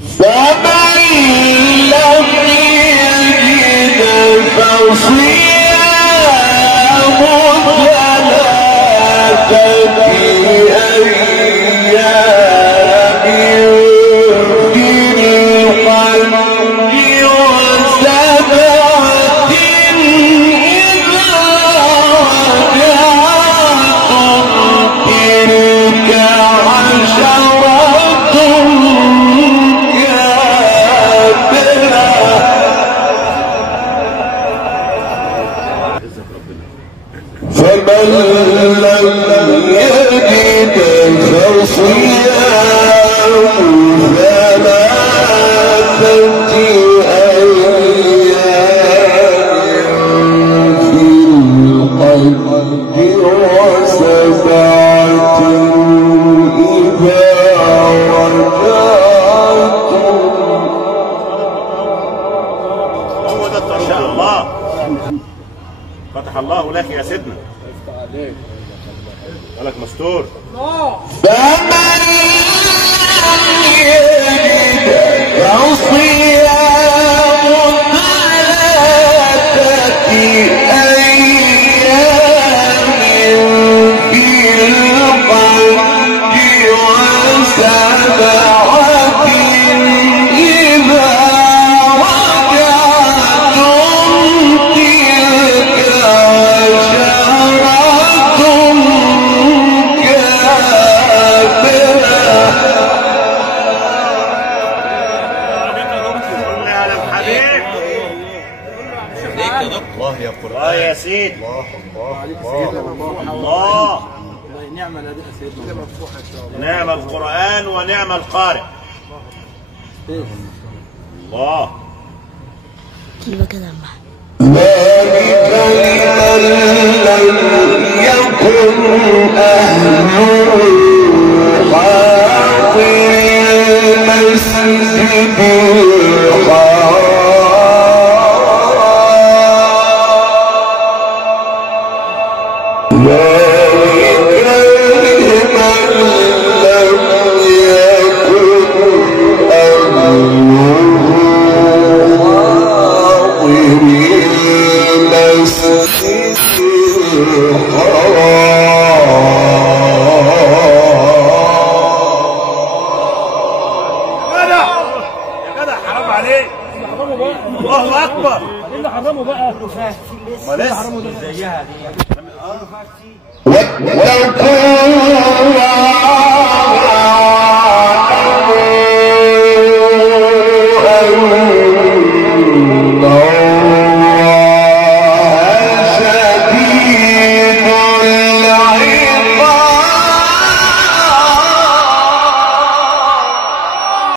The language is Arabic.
فمن لم يجد فصيام ثلاثة أيام في الحج وسبعة إذا رجعتم تلك عشرة فمن لم يجد فصيام ثلاثة أيام في الحج وسبعة إذا رجعتم. هو ده الطريق. ما شاء الله، فتح الله لك يا سيدنا. قالك مستور. فمن لم يجد فصيام ثلاثة أيام في الحج وسبعة إذا رجعتم تلك عشرة الله يا قرآن يا سيدي. الله الله نعم الأداء سيدنا مفتوحة إن شاء الله. نعم القرآن ونعم القارئ. الله ذلك لمن لم يكن أهله حاضر المسجد الحرام. ذلك لمن لم يكن أهله المسجد الحرام. يا جدع حرام عليك. الله أكبر. ايه اللي حرمه بقى؟ ما لسه حرمه ده زيها دي. واتقوا الله